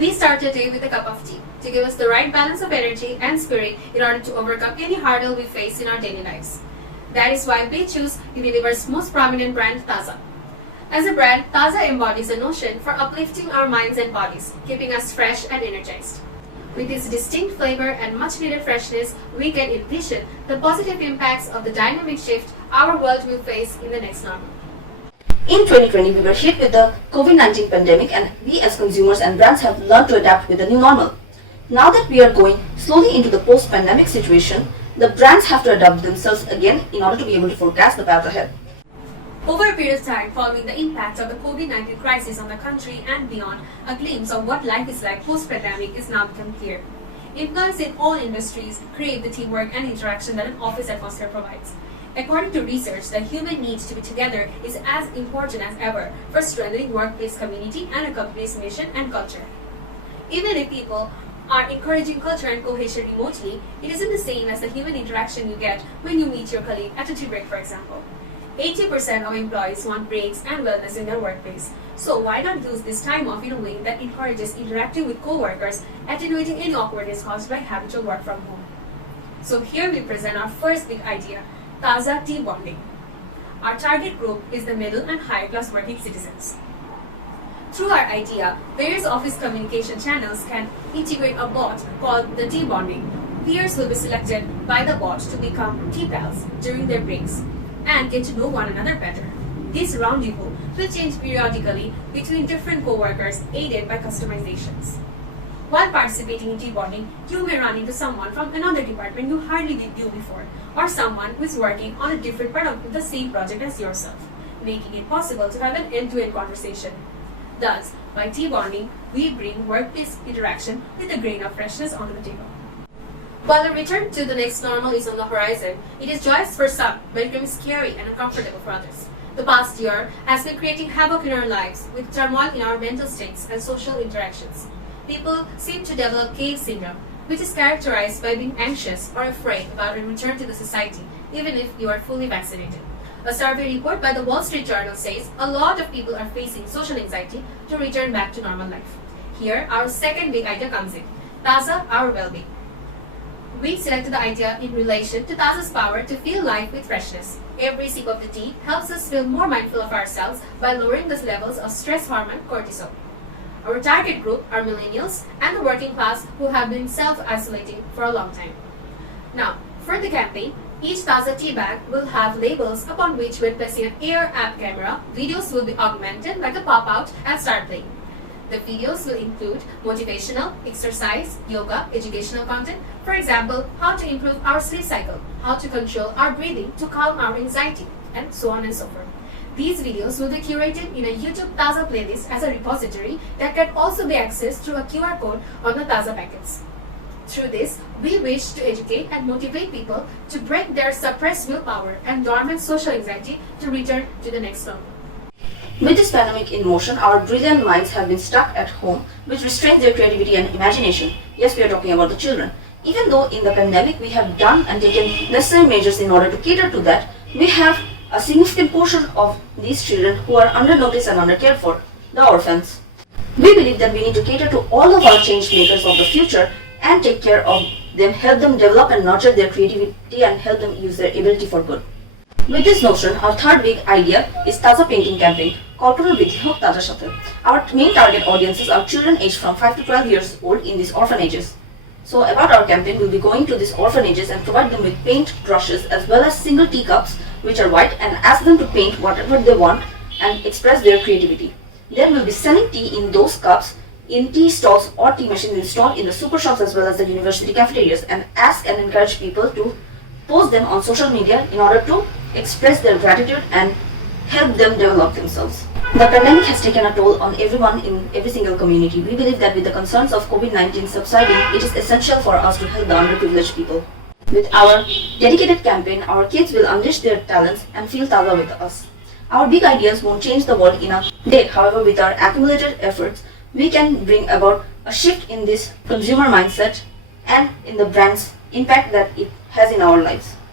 We start the day with a cup of tea to give us the right balance of energy and spirit in order to overcome any hurdle we face in our daily lives. That is why we choose Unilever's most prominent brand, Taza. As a brand, Taza embodies a notion for uplifting our minds and bodies, keeping us fresh and energized. With its distinct flavor and much-needed freshness, we can envision the positive impacts of the dynamic shift our world will face in the next normal. In 2020, we were hit with the COVID-19 pandemic, and we as consumers and brands have learned to adapt with the new normal. Now that we are going slowly into the post-pandemic situation, the brands have to adapt themselves again in order to be able to forecast the path ahead. Over a period of time following the impact of the COVID-19 crisis on the country and beyond, a glimpse of what life is like post-pandemic is now become clear. Employees in all industries crave the teamwork and interaction that an office atmosphere provides. According to research, the human need to be together is as important as ever for strengthening workplace community and a company's mission and culture. Even if people are encouraging culture and cohesion remotely, it isn't the same as the human interaction you get when you meet your colleague at a tea break, for example. 80% of employees want breaks and wellness in their workplace. So why not use this time off in a way that encourages interacting with co-workers, attenuating any awkwardness caused by habitual work from home? So here we present our first big idea, Taza Tea Bonding. Our target group is the middle and higher class working citizens. Through our idea, various office communication channels can integrate a bot called the Tea Bonding. Peers will be selected by the bot to become tea pals during their breaks and get to know one another better. This rendezvous will change periodically between different co-workers aided by customizations. While participating in tea bonding, you may run into someone from another department you hardly knew before, or someone who is working on a different part of the same project as yourself, making it possible to have an end-to-end conversation. Thus, by tea bonding, we bring workplace interaction with a grain of freshness onto the table. While the return to the next normal is on the horizon, it is joyous for some, but it can be scary and uncomfortable for others. The past year has been creating havoc in our lives with turmoil in our mental states and social interactions. People seem to develop cave syndrome, which is characterized by being anxious or afraid about a return to the society, even if you are fully vaccinated. A survey report by the Wall Street Journal says a lot of people are facing social anxiety to return back to normal life. Here, our second big idea comes in, Taza, our well-being. We selected the idea in relation to Taza's power to feel life with freshness. Every sip of the tea helps us feel more mindful of ourselves by lowering the levels of stress hormone cortisol. Our target group are millennials and the working class who have been self-isolating for a long time. Now, for the campaign, each Taza tea bag will have labels upon which, when placing an Air app camera, videos will be augmented like a pop-out and start playing. The videos will include motivational, exercise, yoga, educational content, for example, how to improve our sleep cycle, how to control our breathing to calm our anxiety, and so on and so forth. These videos will be curated in a YouTube Taza playlist as a repository that can also be accessed through a QR code on the Taza packets. Through this, we wish to educate and motivate people to break their suppressed willpower and dormant social anxiety to return to the next normal. With this pandemic in motion, our brilliant minds have been stuck at home, which restrains their creativity and imagination. Yes, we are talking about the children. Even though in the pandemic we have done and taken necessary measures in order to cater to that, we have a significant portion of these children who are under notice and under cared for, the orphans. We believe that we need to cater to all of our change makers of the future and take care of them, help them develop and nurture their creativity and help them use their ability for good. With this notion, our third big idea is Taza Painting Campaign, Kalpana Bridhi Hok Taza Sathe. Our main target audiences are children aged from 5 to 12 years old in these orphanages. So about our campaign, we'll be going to these orphanages and provide them with paint brushes as well as single teacups which are white and ask them to paint whatever they want and express their creativity. Then we'll be selling tea in those cups in tea stalls or tea machines installed in the super shops as well as the university cafeterias, and ask and encourage people to post them on social media in order to express their gratitude and help them develop themselves. The pandemic has taken a toll on everyone in every single community. We believe that with the concerns of COVID-19 subsiding, it is essential for us to help the underprivileged people. With our dedicated campaign, our kids will unleash their talents and feel Taza with us. Our big ideas won't change the world in a day. However, with our accumulated efforts, we can bring about a shift in this consumer mindset and in the brand's impact that it has in our lives.